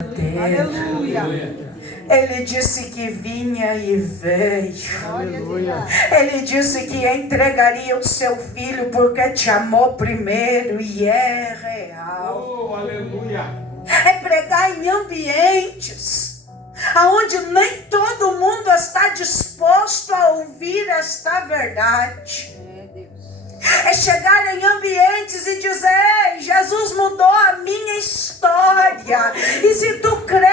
Aleluia. Ele disse que vinha e veio. Aleluia. Ele disse que entregaria o seu filho porque te amou primeiro e é real. Aleluia. É pregar em ambientes aonde nem todo mundo está disposto a ouvir esta verdade. É chegar em ambientes e dizer: Jesus mudou a minha história. E se tu crê,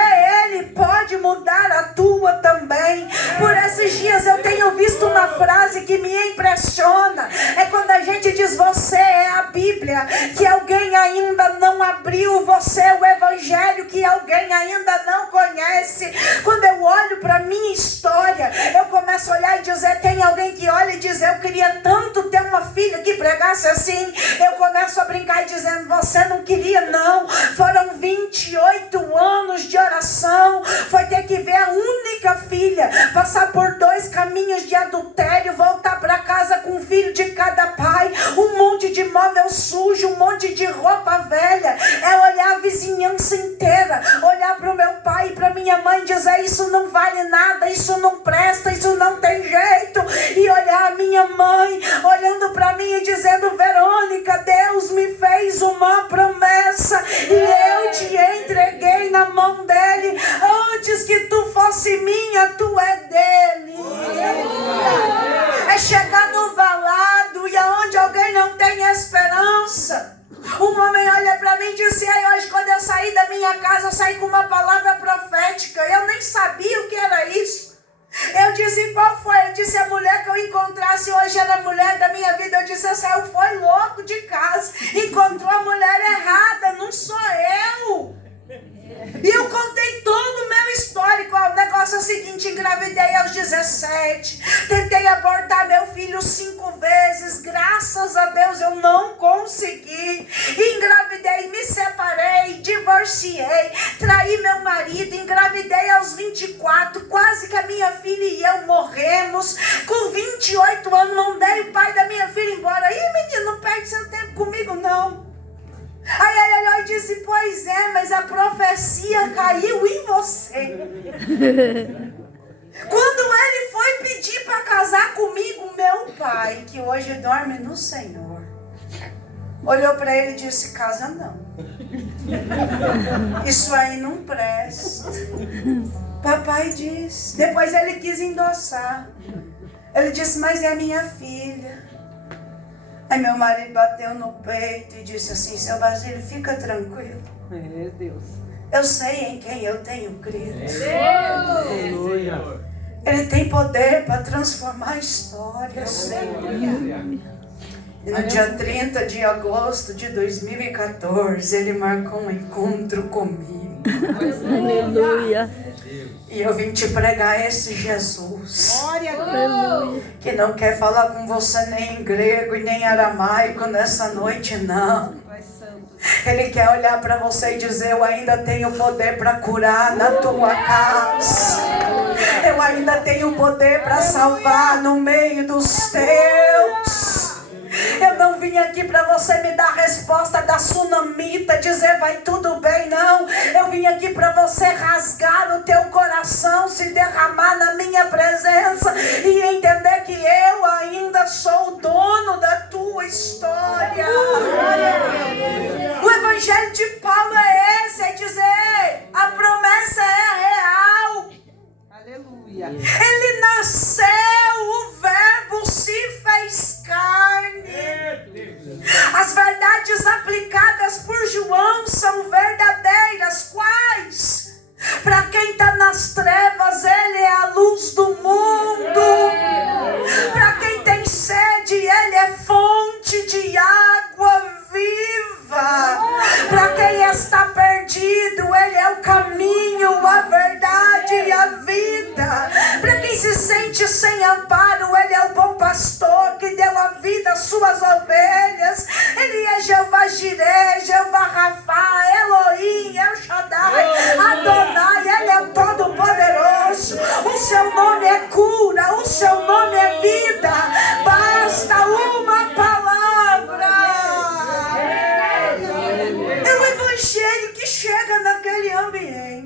Ele pode mudar a tua também. Por esses dias eu tenho visto uma frase que me impressiona. É quando a gente diz: você é a Bíblia que alguém ainda não abriu. Você é o Evangelho que alguém ainda não conhece. Quando eu olho para a minha história, eu começo a olhar e dizer: tem alguém que olha e diz: eu queria tanto ter uma filha que pregasse assim. Eu começo a brincar e dizendo: você não queria não. Foram 28 anos de oração. Foi ter que ver a única filha passar por 2 caminhos de adultério, voltar para casa com um filho de cada pai, um monte de móvel sujo, um monte de roupa velha. É olhar a vizinhança inteira, olhar para o meu pai e para minha mãe e dizer: isso não vale nada, isso não presta, isso não tem jeito. E olhar a minha mãe olhando para mim e dizendo: Verônica, Deus me fez uma promessa e eu te entreguei na mão dele. Antes que tu fosse minha, tu é dele. É chegar no valado e aonde alguém não tem esperança. Um homem olha para mim e disse: hoje quando eu saí da minha casa, eu saí com uma palavra profética. Eu nem sabia o que era isso. Eu disse: qual foi? Eu disse: a mulher que eu encontrasse hoje era a mulher da minha vida. Eu disse: saiu, foi louco de casa, encontrou a mulher errada, não sou eu. E eu contei todo o meu histórico. O negócio é o seguinte: engravidei aos 17, tentei abortar meu filho 5 vezes, graças a Deus eu não consegui. Engravidei, me separei, divorciei, traí meu marido, engravidei aos 24, quase que a minha filha e eu morremos. Com 28 anos mandei o pai da minha filha embora. Ih, menino, não perde seu tempo comigo não. Aí ele olhou e disse: pois é, mas a profecia caiu em você. Quando ele foi pedir para casar comigo, meu pai, que hoje dorme no Senhor, olhou para ele e disse: casa não. Isso aí não presta. Papai disse. Depois ele quis endossar. Ele disse: mas é minha filha. Aí meu marido bateu no peito e disse assim: seu Basílio, fica tranquilo. É Deus. Eu sei em quem eu tenho crido. Aleluia. Ele tem poder para transformar histórias. E no dia 30 de agosto de 2014, ele marcou um encontro comigo. Aleluia. E eu vim te pregar esse Jesus. Glória a Deus. Que não quer falar com você nem em grego e nem em aramaico nessa noite, não. Ele quer olhar para você e dizer: eu ainda tenho poder para curar na tua casa. Eu ainda tenho poder para salvar no meio dos teus. Eu não vim aqui para você me dar a resposta da sunamita, dizer vai tudo bem, não. Eu vim aqui para você rasgar o teu coração, se derramar na minha presença e entender que eu ainda sou o dono da tua história. O evangelho de Paulo é esse, é dizer: a promessa é real. Aleluia. Ele nasceu, o verbo se fez carne. As verdades aplicadas por João são verdadeiras. Quais? Para quem está nas trevas, ele é a luz do mundo. Para quem tem sede, ele é fonte de água viva. Para quem está perdido, ele é o caminho, a verdade e a vida. Para quem se sente sem amparo, ele é o bom pastor que deu a vida às suas ovelhas. Ele é Jeová Jireh, Jeová Rafá, Elohim, El Shaddai, Adonai. Ele é o Todo-Poderoso. O seu nome é cura, o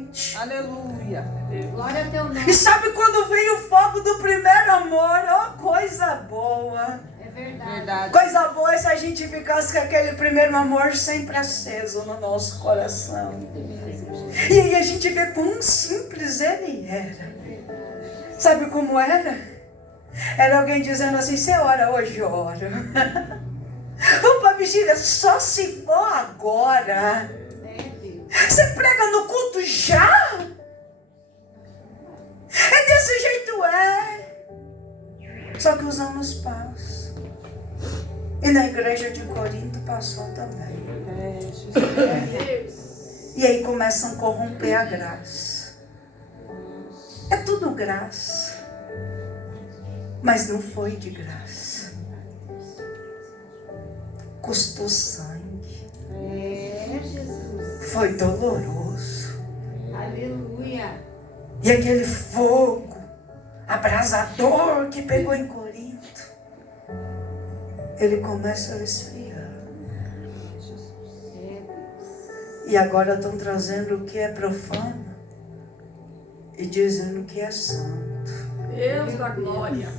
ambiente. Aleluia. Glória a teu nome. E sabe quando vem o fogo do primeiro amor? Oh, coisa boa. É verdade. Verdade. Coisa boa é se a gente ficasse com aquele primeiro amor sempre aceso no nosso coração. E aí a gente vê quão simples ele era. Sabe como era? Era alguém dizendo assim: você ora hoje? Eu oro. Vamos para a vigília? Só se for agora. Você prega no culto já? É desse jeito, Só que os anos passam. E na igreja de Corinto passou também. E aí começam a corromper a graça. É tudo graça. Mas não foi de graça. Custou sangue. Jesus. Foi doloroso. Aleluia. E aquele fogo abrasador que pegou em Corinto, ele começa a esfriar. E agora estão trazendo o que é profano e dizendo que é santo. Deus da glória.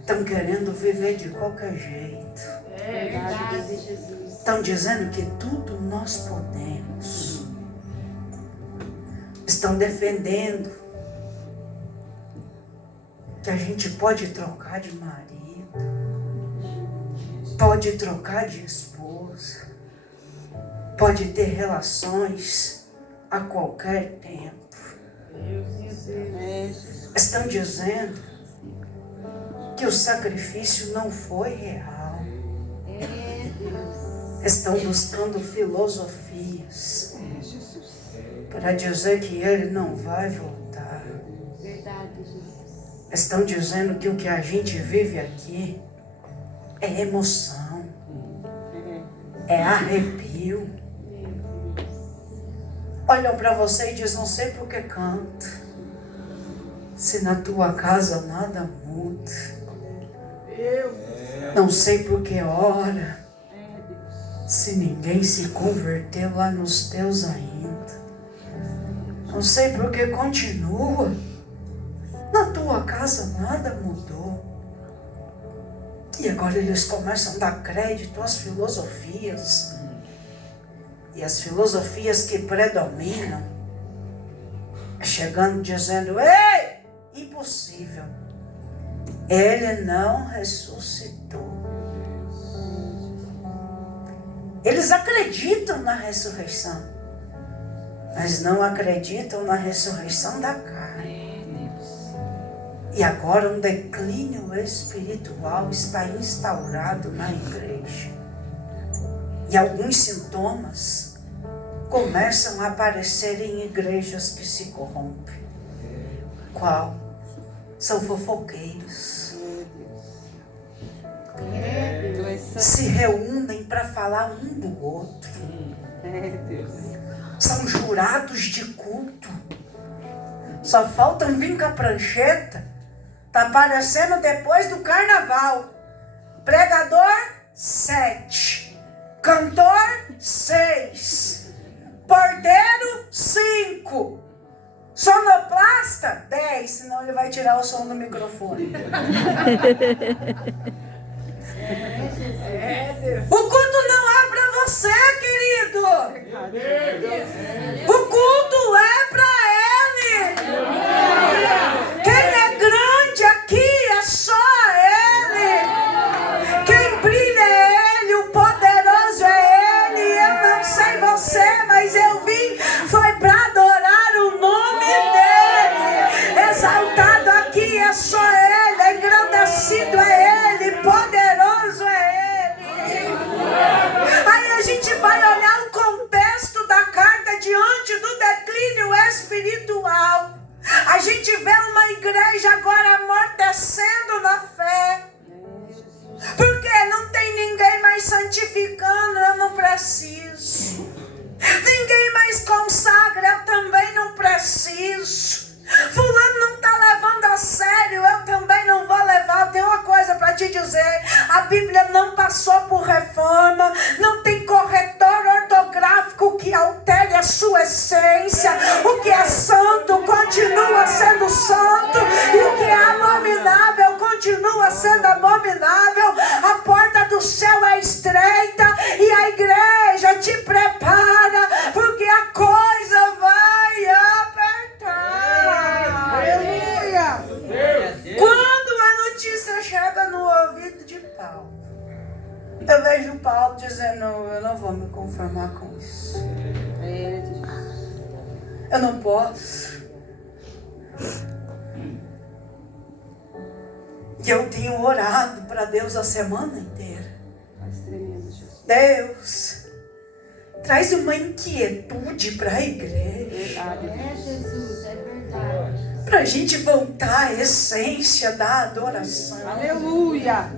Estão querendo viver de qualquer jeito. É Verdade, Jesus. Estão dizendo que tudo nós podemos. Estão defendendo que a gente pode trocar de marido, pode trocar de esposa, pode ter relações a qualquer tempo. Estão dizendo que o sacrifício não foi real. Estão buscando filosofias para dizer que ele não vai voltar. Verdade, Jesus. Estão dizendo que o que a gente vive aqui é emoção, é arrepio. Olham para você e dizem: não sei por que canta, se na tua casa nada muda. Não sei por que ora, se ninguém se converteu lá nos teus ainda. Não sei por que continua, na tua casa nada mudou. E agora eles começam a dar crédito às filosofias. E as filosofias que predominam, chegando dizendo: ei, impossível. Ele não ressuscitou. Eles acreditam na ressurreição, mas não acreditam na ressurreição da carne. E agora um declínio espiritual está instaurado na igreja. E alguns sintomas começam a aparecer em igrejas que se corrompem. Qual? São fofoqueiros. Se reúnem para falar um do outro. São jurados de culto. Só faltam vir com a prancheta. Tá aparecendo depois do carnaval. Pregador, 7. Cantor, 6. Porteiro, 5. Sonoplasta, 10. Senão ele vai tirar o som do microfone. O culto não é para você, querido. O culto é para Ele. Quem é grande aqui é só Ele. Quem brilha é Ele, o poderoso é Ele. Eu não sei você, mas eu vim foi para adorar o nome dEle. Exaltado aqui é só Ele, engrandecido é Ele, poderoso é Ele. Aí a gente vai olhar o contexto da carta diante do declínio espiritual. A gente vê uma igreja agora amortecendo na fé. Porque não tem ninguém mais santificando, eu não preciso. Ninguém mais consagra, eu também não preciso. Fulano não está levando a sério, eu também não vou levar. Eu tenho uma coisa para te dizer: a Bíblia não passou por reforma, não tem corretor ortográfico que altere a sua essência. O Eu não posso. E eu tenho orado para Deus a semana inteira. Faz tremendo, Jesus. Deus, traz uma inquietude para a igreja. É, Jesus, é verdade. Para a gente voltar à essência da adoração. Aleluia.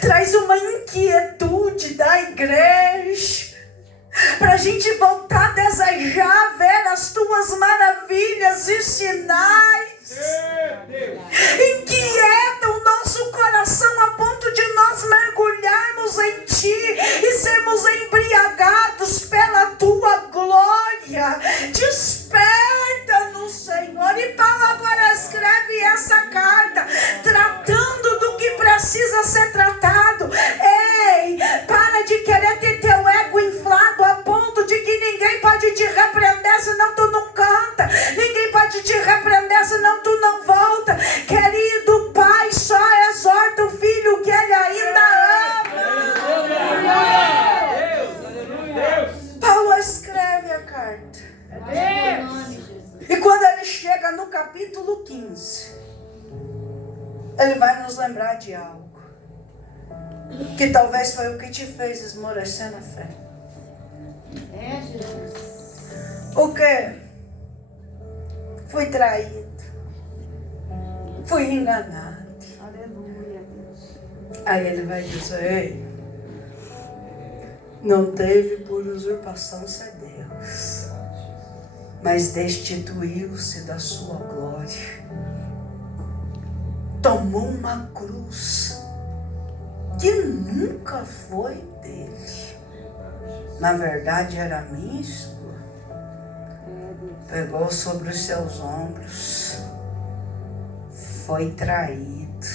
Traz uma inquietude da igreja. Para a gente voltar a desejar ver as tuas maravilhas e sinais. Inquieta o nosso coração a ponto de nós mergulharmos em Ti e sermos embriagados pela Tua glória. Desperta-nos, Senhor. E Paulo agora escreve essa carta, tratando do que precisa ser tratado. Ei, para de querer ter teu ego inflado a ponto de que ninguém pode te repreender senão tu não canta. Ninguém pode te repreender senão tu não volta. Querido Pai, só exorta o filho que ele ainda ama. Paulo escreve a carta. Teu nome, Jesus. E quando ele chega no capítulo 15, ele vai nos lembrar de algo que talvez foi o que te fez esmorecer na fé. É, Jesus. O quê? Fui traído. Fui enganado. Aleluia, Deus. Aí ele vai dizer, ei, não teve por usurpação ser Deus, mas destituiu-se da sua glória. Tomou uma cruz que nunca foi dele. Na verdade era minha e sua. Pegou sobre os seus ombros. Foi traído.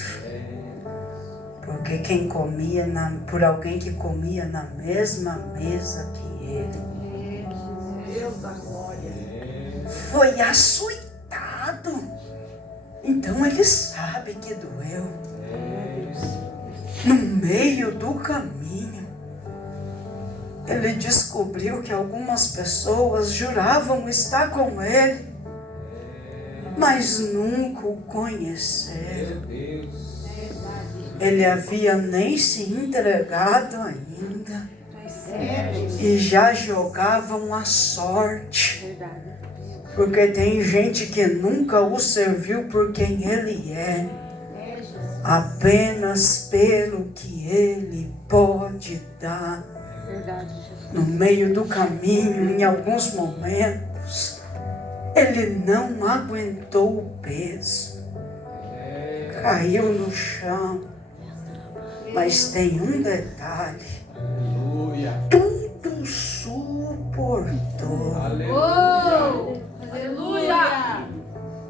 Porque quem comia por alguém que comia na mesma mesa que ele. Deus da glória. Foi açoitado. Então ele sabe que doeu. No meio do caminho, ele descobriu que algumas pessoas juravam estar com ele, mas nunca o conheceram. Ele havia nem se entregado ainda e já jogavam a sorte. Porque tem gente que nunca o serviu por quem ele é, apenas pelo que ele pode dar. No meio do caminho, em alguns momentos, ele não aguentou o peso, caiu no chão. Mas tem um detalhe: tudo suportou. Oh, aleluia.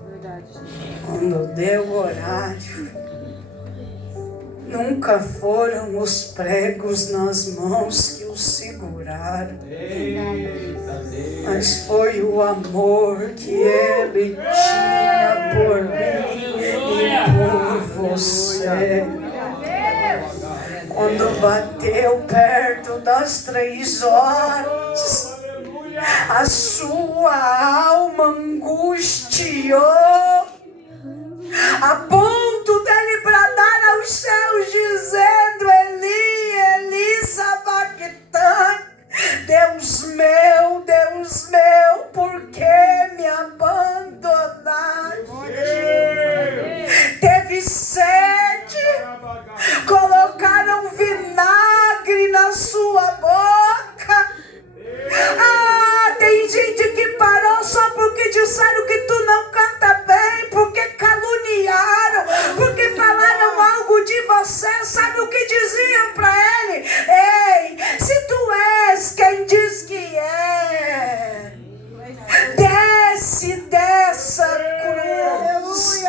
Verdade, Jesus. Quando deu o horário, nunca foram os pregos nas mãos que o seguraram, mas foi o amor que ele tinha por mim e por você. Quando bateu perto das 3 horas, a sua alma angustiou, a ponto dele bradar aos céus, dizendo: Eli, Eli, sabachthani, Deus meu, por que me abandonaste? Teve sede, colocaram vinagre na sua boca. Tem gente que parou só porque disseram que tu não canta bem, porque caluniaram, porque falaram algo de você. Sabe o que diziam para ele? Ei, se tu és quem diz que é, desce dessa cruz.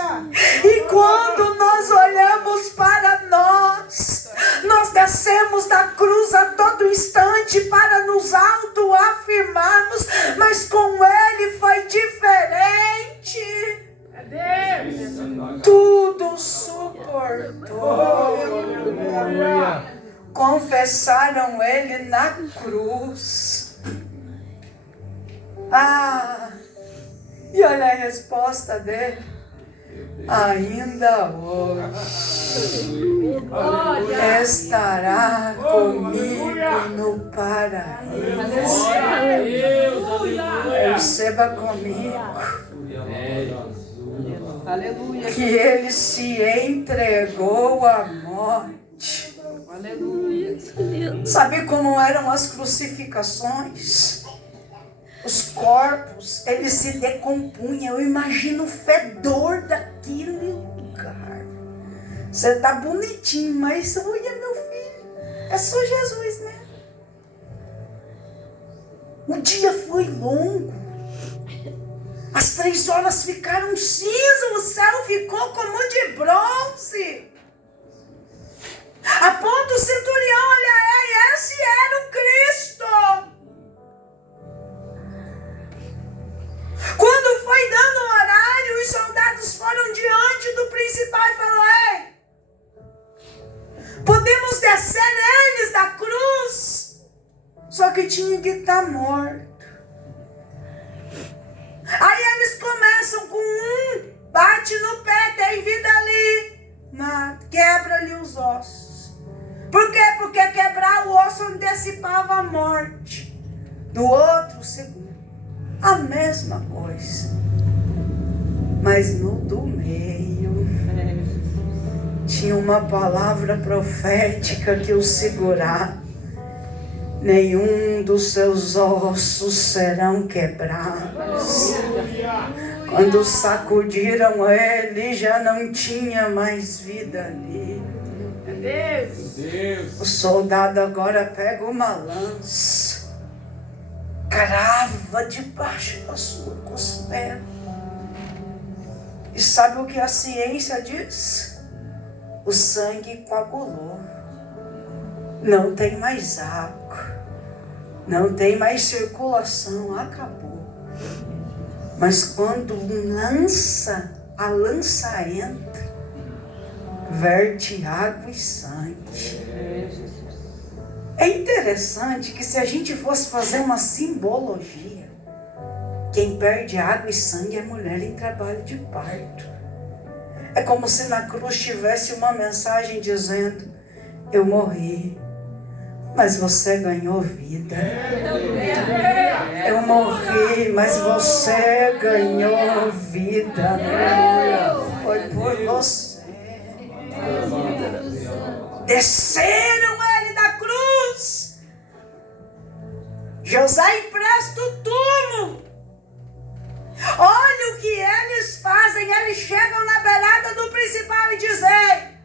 E quando nós olhamos para nós descemos da cruz a todo instante para nos autoafirmarmos, mas com ele foi diferente. Tudo suportou. Confessaram ele na cruz. E olha a resposta dele. Ainda hoje estará comigo no paraíso. Perceba comigo Aleluia. que ele se entregou à morte. Aleluia. Sabe como eram as crucificações? Os corpos, eles se decompunham. Eu imagino o fedor daquele lugar. Você tá bonitinho, mas olha, meu filho, é só Jesus, né? O dia foi longo. As 3 horas ficaram cinza, o céu ficou como de bronze. A ponto o centurião, olha, esse era o Cristo. Quando foi dando o horário, os soldados foram diante do principal e falaram: ei, podemos descer eles da cruz. Só que tinha que estar morto. Aí eles começam com um, bate no pé, tem vida ali, mata, quebra-lhe os ossos. Por quê? Porque quebrar o osso antecipava a morte. Do outro, o segundo. A mesma coisa. Mas no do meio tinha uma palavra profética que o segurava. Nenhum dos seus ossos serão quebrados. Quando sacudiram ele, já não tinha mais vida ali. O soldado agora pega uma lança, crava debaixo da sua costela. E sabe o que a ciência diz? O sangue coagulou. Não tem mais água. Não tem mais circulação. Acabou. Mas quando a lança entra, verte água e sangue. É interessante que se a gente fosse fazer uma simbologia, quem perde água e sangue é mulher em trabalho de parto. É como se na cruz tivesse uma mensagem dizendo: eu morri, mas você ganhou vida. Eu morri, mas você ganhou vida. Foi por você. Desceram ele da cruz. José empresta o túmulo. Olha o que eles fazem. Eles chegam na beirada do principal e dizem: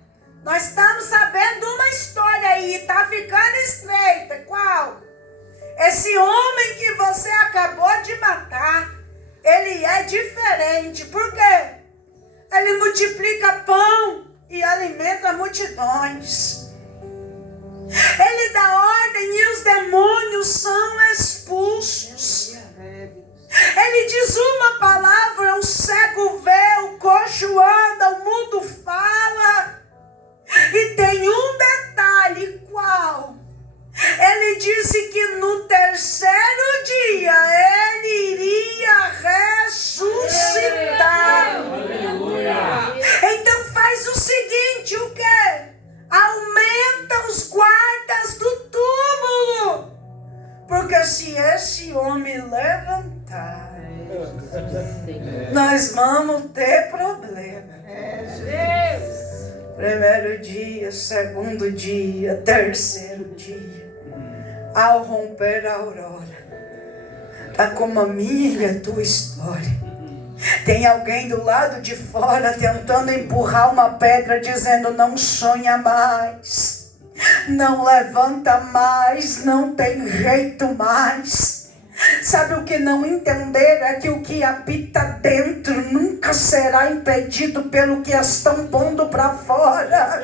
nós estamos sabendo uma história aí, está ficando estreita. Qual? Esse homem que você acabou de matar, ele é diferente. Por quê? Ele multiplica pão e alimenta multidões. Ele dá ordem e os demônios são expulsos. Ele diz uma palavra, o cego vê, o coxo anda, o mudo fala. E tem um detalhe, qual? Ele disse que no terceiro dia ele iria ressuscitar. Aleluia. Então faz o seguinte, o quê? Aumenta os guardas do túmulo. Porque se esse homem levantar, nós vamos ter problema. Primeiro dia, segundo dia, terceiro dia. Ao romper a aurora, tá como a minha e a tua história. Tem alguém do lado de fora tentando empurrar uma pedra, dizendo: não sonha mais, não levanta mais, não tem jeito mais. Sabe o que não entenderam? É que o que habita dentro nunca será impedido pelo que estão pondo para fora.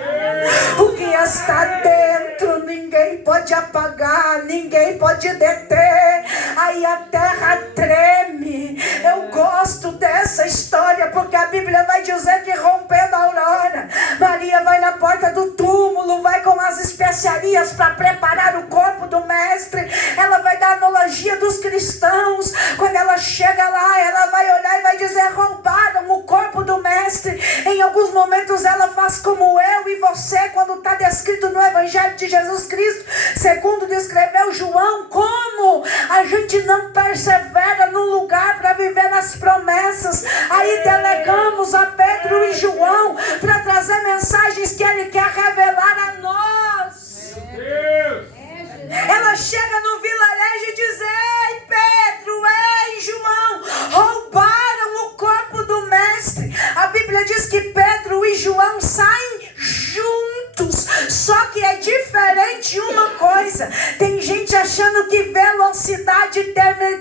O que está dentro ninguém pode apagar, ninguém pode deter. Aí a terra treme. Eu gosto dessa história porque a Bíblia vai dizer que rompendo a aurora, Maria vai na porta do túmulo, vai com as especiarias para preparar o corpo do mestre. Ela vai dar a analogia dos cristãos. Quando ela chega lá, ela vai olhar e vai dizer: Alguns momentos ela faz como eu e você, quando está descrito no Evangelho de Jesus Cristo, segundo descreveu João, como a gente não persevera no lugar para viver as promessas. Aí delegamos a Pedro e João para trazer mensagens que ele quer revelar a nós. Ela chega no vilarejo e diz: ei Pedro, ei João, roubaram o corpo do mestre. A Bíblia diz que Pedro e João saem juntos. Só que é diferente uma coisa. Tem gente achando que velocidade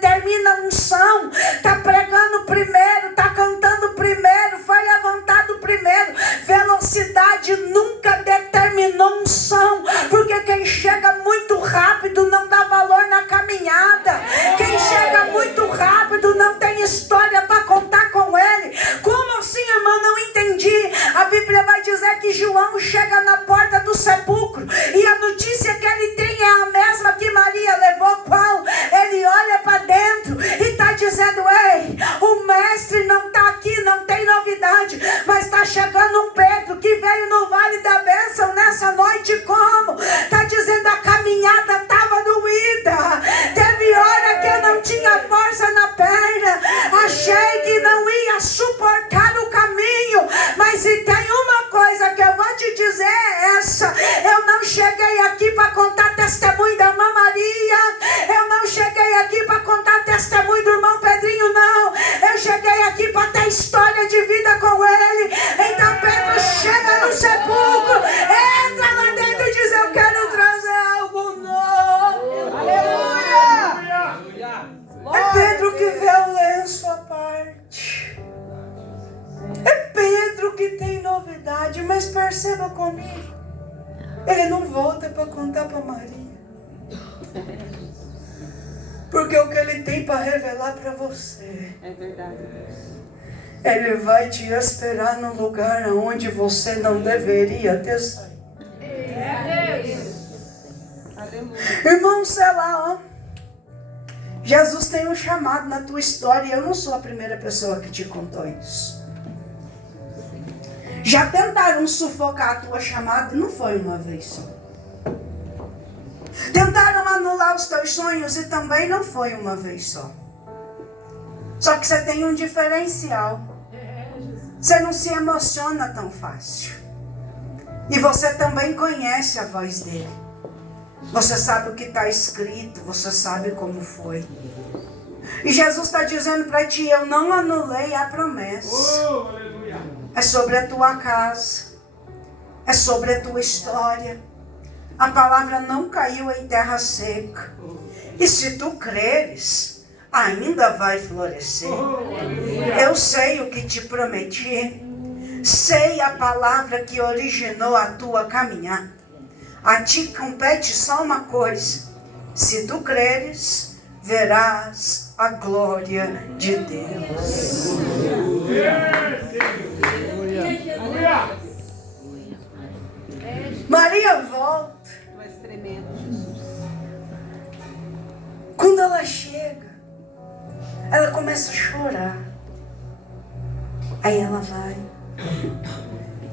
termina unção. Está pregando primeiro, está cantando primeiro, foi levantado primeiro. Velocidade nunca determinou unção, porque quem chega muito rápido não dá valor na caminhada. Quem chega muito rápido não tem história para contar com ele. Como assim, irmã? Não entendi. A Bíblia vai dizer que João chega na porta do sepulcro e a notícia que ele tem é a mesma que Maria levou pão. Ele olha para dentro e está dizendo: ei, o mestre não está aqui, não tem novidade, mas está chegando um Pedro que veio no vale da bênção nessa noite. Como? Está dizendo: a caminhada estava doída, teve hora que eu não tinha força na perna, achei que não ia suportar o caminho, mas se tem uma coisa que eu vou te dizer é essa: eu não cheguei aqui para contar testemunho da irmã Maria, eu não cheguei aqui para contar testemunho do irmão Pedrinho, não, eu cheguei aqui para ter história de vida com ele. Então Pedro chega no sepulcro, entra lá dentro e diz: eu quero trazer algo novo. Aleluia! É Pedro que vê o lenço à parte. É Pedro que tem novidade, mas perceba comigo, ele não volta para contar para Maria, porque o que ele tem para revelar para você, É verdade, Deus. ele vai te esperar no lugar onde você não deveria ter saído. Aleluia. Irmão, sei lá, ó. Jesus tem um chamado na tua história e eu não sou a primeira pessoa que te contou isso. Já tentaram sufocar a tua chamada e não foi uma vez só. Tentaram anular os teus sonhos e também não foi uma vez só. Só que você tem um diferencial. Você não se emociona tão fácil. E você também conhece a voz dele. Você sabe o que está escrito, você sabe como foi. E Jesus está dizendo para ti: eu não anulei a promessa. É sobre a tua casa, é sobre a tua história. A palavra não caiu em terra seca. E se tu creres, ainda vai florescer. Eu sei o que te prometi. Sei a palavra que originou a tua caminhada. A ti compete só uma coisa: se tu creres, verás a glória de Deus. Maria volta. Mas tremendo, Jesus. Quando ela chega, ela começa a chorar. Aí ela vai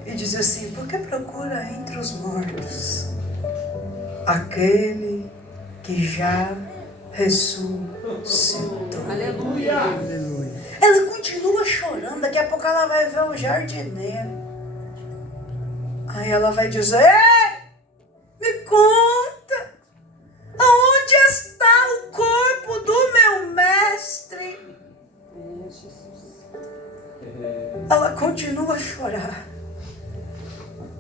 e diz assim: por que procura entre os mortos aquele que já ressuscitou? Aleluia. Ela continua chorando. Daqui a pouco ela vai ver o jardineiro. Aí ela vai dizer: ei, me conta, aonde está o corpo do meu mestre? Ela continua a chorar.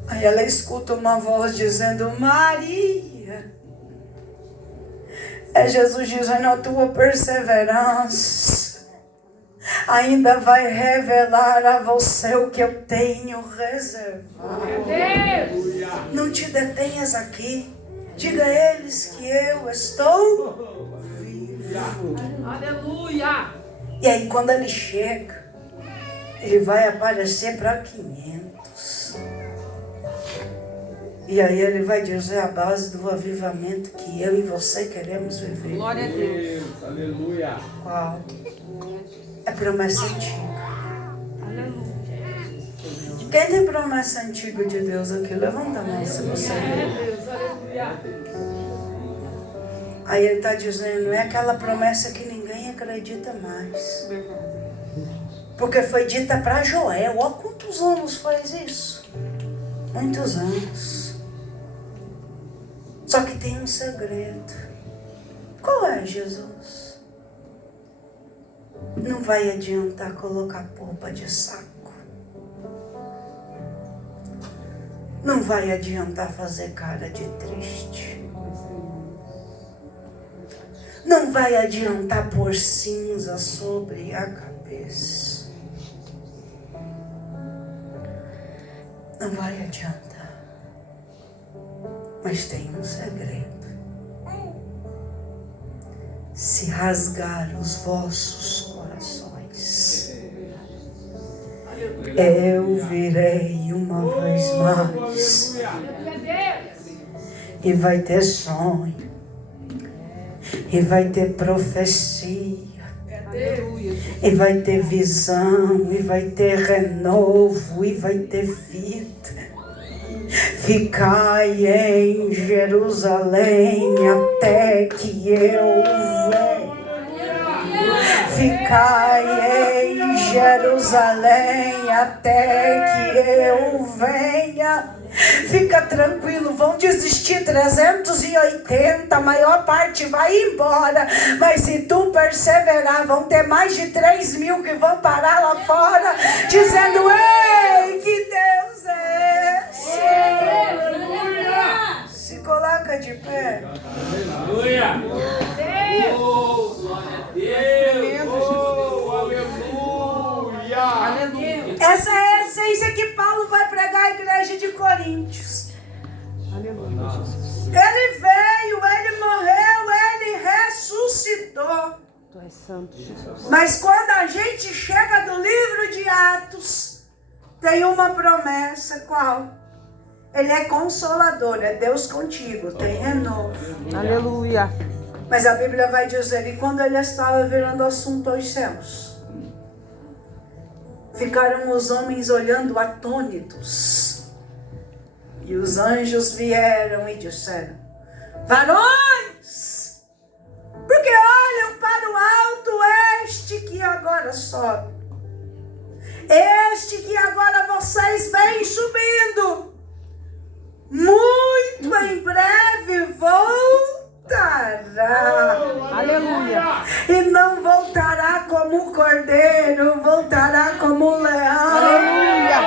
Aí ela escuta uma voz dizendo: Maria. É Jesus dizendo: a tua perseverança ainda vai revelar a você o que eu tenho reservado. Não te detenhas aqui. Diga a eles que eu estou vivo. Aleluia! E aí quando ele chega, ele vai aparecer para 500. E aí ele vai dizer a base do avivamento que eu e você queremos viver. Glória a Deus. Aleluia. Qual? É promessa antiga. Quem tem promessa antiga de Deus aqui? Levanta a mão se você quer. Deus, aleluia. Aí ele está dizendo, é aquela promessa que ninguém acredita mais. Porque foi dita para Joel. Há quantos anos faz isso? Muitos anos. Só que tem um segredo. Qual é, Jesus? Não vai adiantar colocar polpa de saco. Não vai adiantar fazer cara de triste. Não vai adiantar pôr cinza sobre a cabeça. Não vai adiantar. Mas tem um segredo. Se rasgar os vossos corações, eu virei uma vez mais. E vai ter sonho. E vai ter profecia. E vai ter visão. E vai ter renovo. E vai ter vida. Ficai em Jerusalém até que eu venha. Ficai em Jerusalém até que eu venha. Fica tranquilo, vão desistir 380, a maior parte vai embora. Mas se tu perseverar, vão ter mais de 3.000 que vão parar lá fora, dizendo, ei, que Deus é esse? Se coloca de pé. Aleluia! Oh, glória a Deus! Oh, aleluia! Essa é a essência que Paulo vai pregar à igreja de Coríntios. Ele veio, ele morreu, ele ressuscitou. Tu és santo, Jesus. Mas quando a gente chega do livro de Atos, tem uma promessa, qual? Ele é consolador, é Deus contigo, tem renovo. Aleluia. Mas a Bíblia vai dizer, e quando ele estava virando assunto aos céus, ficaram os homens olhando atônitos. E os anjos vieram e disseram, varões, porque olham para o alto este que agora sobe, este que agora vocês vêm subindo, muito em breve voltará. Aleluia. E não voltará como o cordeiro, voltará como o leão. Aleluia.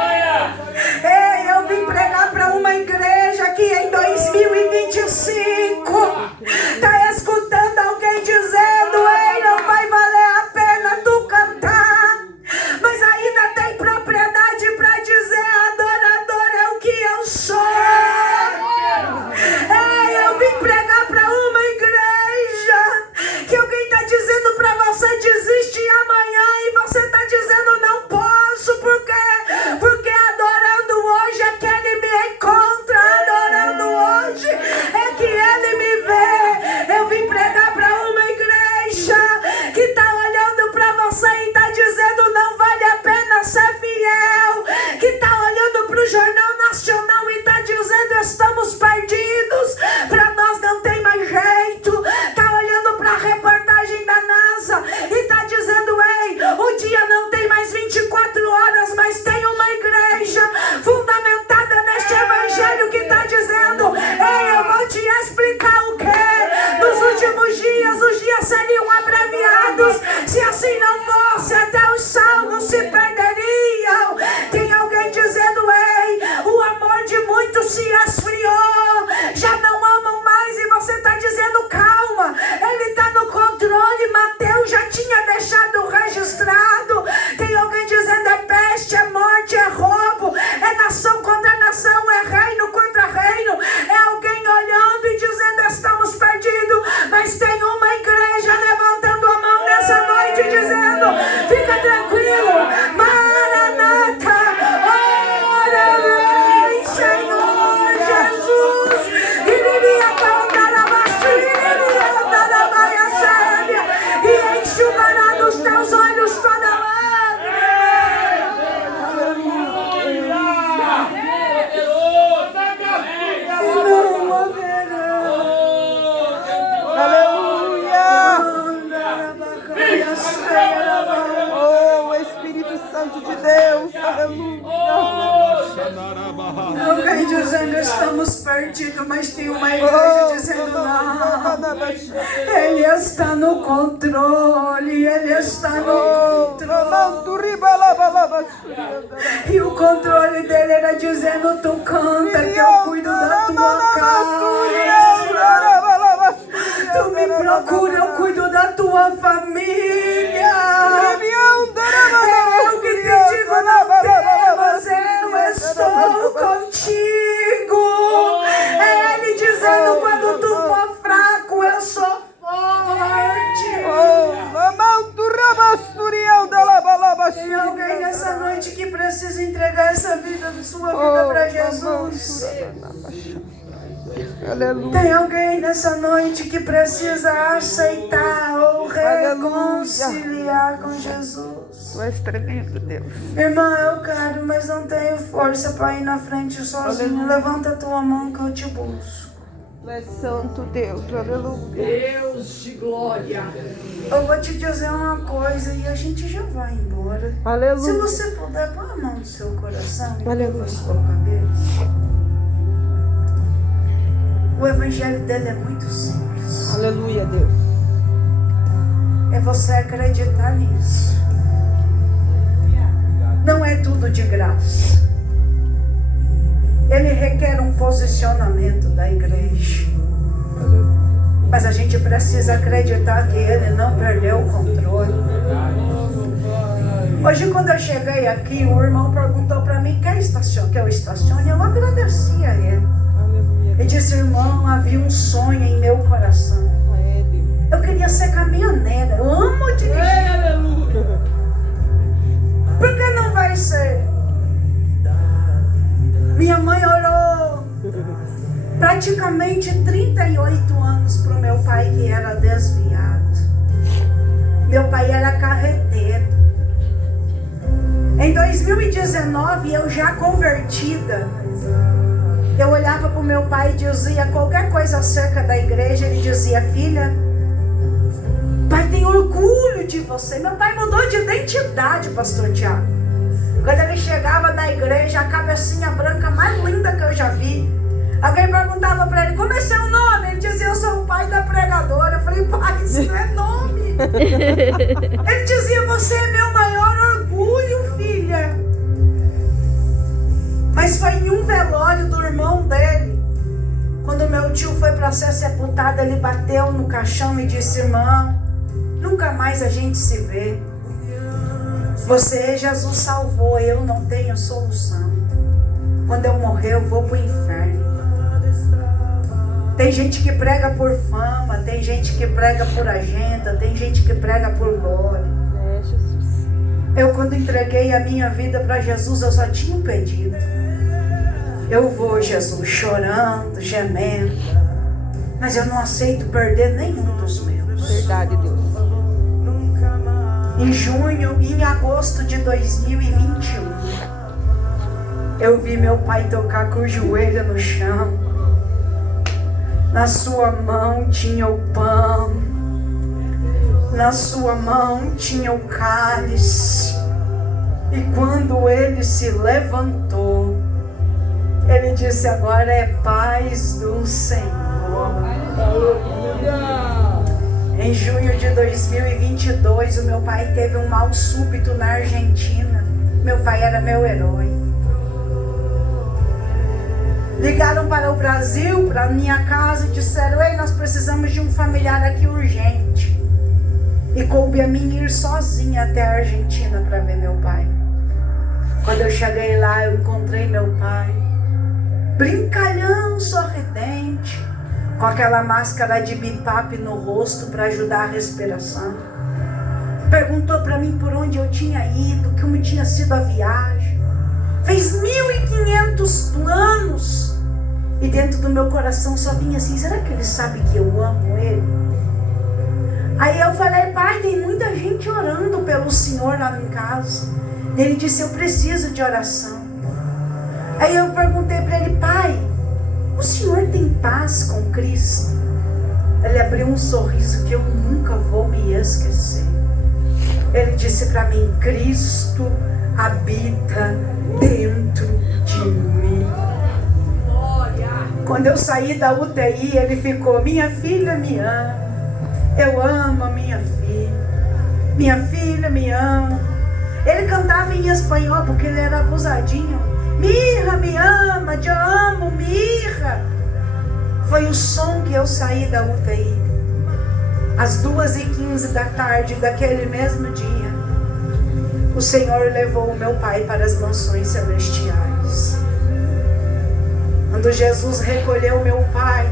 Ei, eu vim pregar para uma igreja que em 2025 está escutando alguém dizendo, ei, não vai valer a pena tu cantar, mas ainda tem propriedade para dizer, adorador é o que eu sou. Ei, eu vim pregar para uma igreja que alguém está dizendo para você, desiste amanhã, e você está dizendo, não posso, por Santo de Deus. Aleluia. Alguém dizendo estamos perdidos, mas tem uma igreja dizendo não. Ele está no controle, Ele está no controle. E o controle dele era dizendo, tu canta que eu cuido da tua casa. Tu me procura, eu cuido da tua família. Eu que te digo, não temas, eu estou contigo. É Ele dizendo, quando tu for fraco, eu sou forte. Tem alguém nessa noite que precisa entregar essa vida, sua vida para Jesus. Aleluia. Tem alguém nessa noite que precisa aceitar ou reconciliar com Jesus. Tu és tremendo, Deus. Irmã, eu quero, mas não tenho força para ir na frente sozinho. Levanta a tua mão que eu te busco. Tu és santo, Deus. Aleluia. Deus de glória. Eu vou te dizer uma coisa e a gente já vai embora. Se Aleluia. você puder, põe a mão no seu coração e Aleluia. curva a sua cabeça. O evangelho dele é muito simples. Aleluia, Deus. É você acreditar nisso. Não é tudo de graça. Ele requer um posicionamento da igreja. Mas a gente precisa acreditar que ele não perdeu o controle. Hoje, quando eu cheguei aqui, o irmão perguntou para mim que eu estacione. Eu agradeci a ele. Ele disse, irmão, havia um sonho em meu coração. Eu queria ser caminhoneira. Eu amo dirigir. Por que não vai ser? Minha mãe orou praticamente 38 anos para o meu pai, que era desviado. Meu pai era carreteiro. Em 2019, eu já convertida, eu olhava para o meu pai e dizia qualquer coisa acerca da igreja. Ele dizia, filha, pai tem orgulho de você. Meu pai mudou de identidade, pastor Tiago. Quando ele chegava da igreja, a cabecinha branca mais linda que eu já vi. Alguém perguntava para ele, como é seu nome? Ele dizia, eu sou o pai da pregadora. Eu falei, pai, isso não é nome. Ele dizia, você é meu maior orgulho, filha. Mas foi em um velório do irmão dele, quando meu tio foi para ser sepultado, ele bateu no caixão e disse, irmão, nunca mais a gente se vê. Você, Jesus salvou, eu não tenho solução. Quando eu morrer, eu vou para o inferno. Tem gente que prega por fama, tem gente que prega por agenda, tem gente que prega por glória. É, Jesus. Eu, quando entreguei a minha vida para Jesus, eu só tinha um pedido. Eu vou, Jesus, chorando, gemendo, mas eu não aceito perder nenhum dos meus. Verdade, Deus. Em agosto de 2021, eu vi meu pai tocar com o joelho no chão. Na sua mão tinha o pão, na sua mão tinha o cálice. E quando ele se levantou, ele disse, agora é paz do Senhor. Em junho de 2022, o meu pai teve um mal súbito na Argentina. Meu pai era meu herói. Ligaram para o Brasil, para a minha casa, e disseram, ei, nós precisamos de um familiar aqui urgente. E coube a mim ir sozinha até a Argentina para ver meu pai. Quando eu cheguei lá, eu encontrei meu pai, brincalhão, sorridente, com aquela máscara de bipap no rosto para ajudar a respiração. Perguntou para mim por onde eu tinha ido, como tinha sido a viagem. Fez 1.500 planos. E dentro do meu coração só vinha assim, será que ele sabe que eu amo ele? Aí eu falei, pai, tem muita gente orando pelo Senhor lá em casa. Ele disse, eu preciso de oração. Aí eu perguntei para ele, pai, o senhor tem paz com Cristo? Ele abriu um sorriso que eu nunca vou me esquecer. Ele disse para mim, Cristo habita dentro de mim. Quando eu saí da UTI, ele ficou: minha filha me ama, eu amo a minha filha me ama. Ele cantava em espanhol porque ele era abusadinho. Mirra me ama, eu amo, Mirra. Foi o som que eu saí da UTI. Às 2h15 da tarde daquele mesmo dia, o Senhor levou o meu pai para as mansões celestiais. Quando Jesus recolheu meu pai,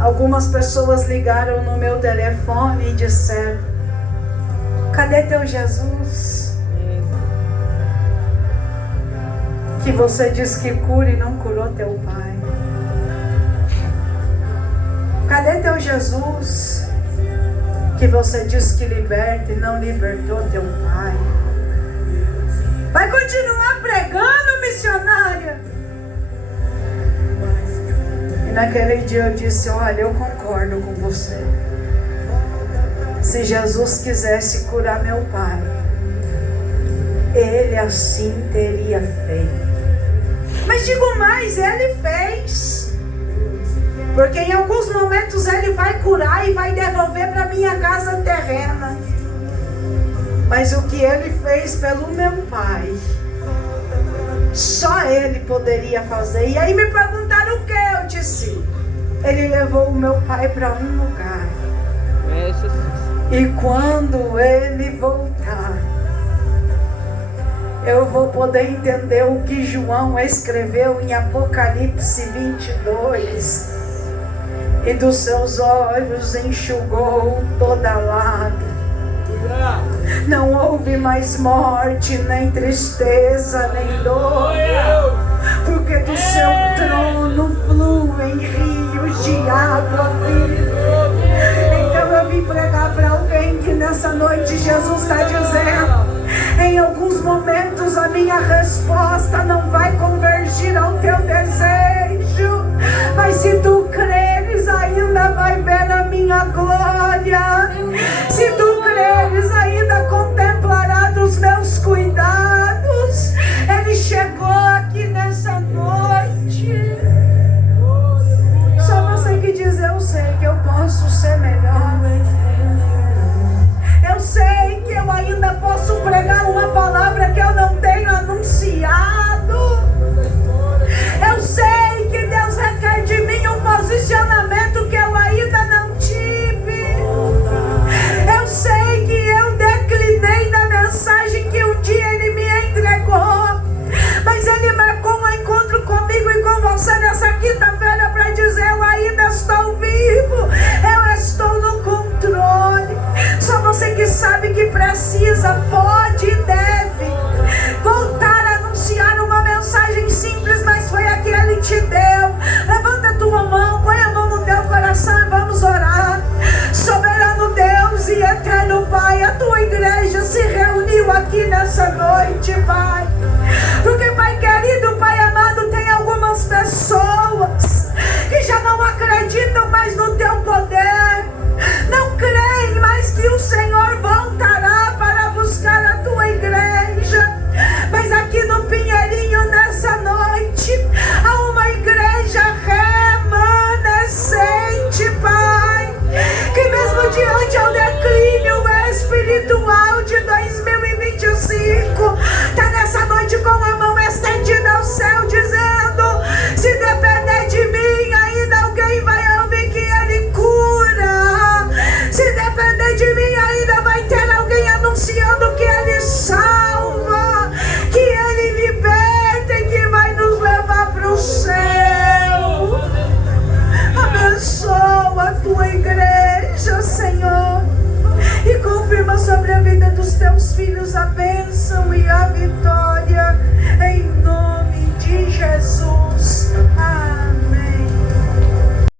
algumas pessoas ligaram no meu telefone e disseram: cadê teu Jesus? Que você diz que cura e não curou teu pai. Cadê teu Jesus? Que você diz que liberta e não libertou teu pai. Vai continuar pregando, missionária? E naquele dia eu disse: olha, eu concordo com você. Se Jesus quisesse curar meu pai, ele assim teria feito. Mas digo mais, ele fez. Porque em alguns momentos ele vai curar e vai devolver para minha casa terrena. Mas o que ele fez pelo meu pai, só ele poderia fazer. E aí me perguntaram o que? Eu disse: ele levou o meu pai para um lugar. E quando ele voltar, eu vou poder entender o que João escreveu em Apocalipse 22. E dos seus olhos enxugou toda lágrima. Não houve mais morte, nem tristeza, nem dor, porque do seu trono fluem rios de água viva. Então eu vim pregar para alguém que nessa noite Jesus está dizendo: em alguns momentos a minha resposta não vai convergir ao teu desejo, mas se tu creres ainda vai ver a minha glória. Se tu creres ainda contemplará dos meus cuidados. Ele chegou aqui nessa noite. Só você que diz: eu sei que eu posso ser melhor. Eu sei que eu ainda posso pregar uma palavra que eu não tenho anunciado. Eu sei que Deus requer de mim um posicionamento que eu ainda não tive. Eu sei que eu declinei da mensagem que um dia Ele me entregou. Mas Ele marcou um encontro comigo e com você nessa quinta-feira para dizer: eu ainda estou vivo, eu estou no controle. Só você que sabe que precisa, pode e deve voltar a anunciar uma mensagem simples, mas foi a que Ele te deu. Levanta a tua mão, põe a mão no teu coração e vamos orar. Soberano Deus e eterno Pai, a tua igreja se reuniu aqui nessa noite, Pai. Porque, Pai querido, Pai amado, tem algumas pessoas que já não acreditam mais no teu poder, não creem mais que o Senhor voltará para buscar a tua igreja. Mas aqui no Pinheirinho nessa noite há uma igreja remanescente, Pai, que mesmo diante ao declínio espiritual de 2025, está nessa noite com a mão estendida ao céu dizendo: se depender de mim, ainda alguém vai ouvir que Ele cura. Se depender de mim, ainda vai ter alguém anunciando que Ele salva, que Ele liberta e que vai nos levar para o céu. Abençoa a tua igreja, Senhor, e confirma sobre a vida dos teus filhos a bênção e a vitória.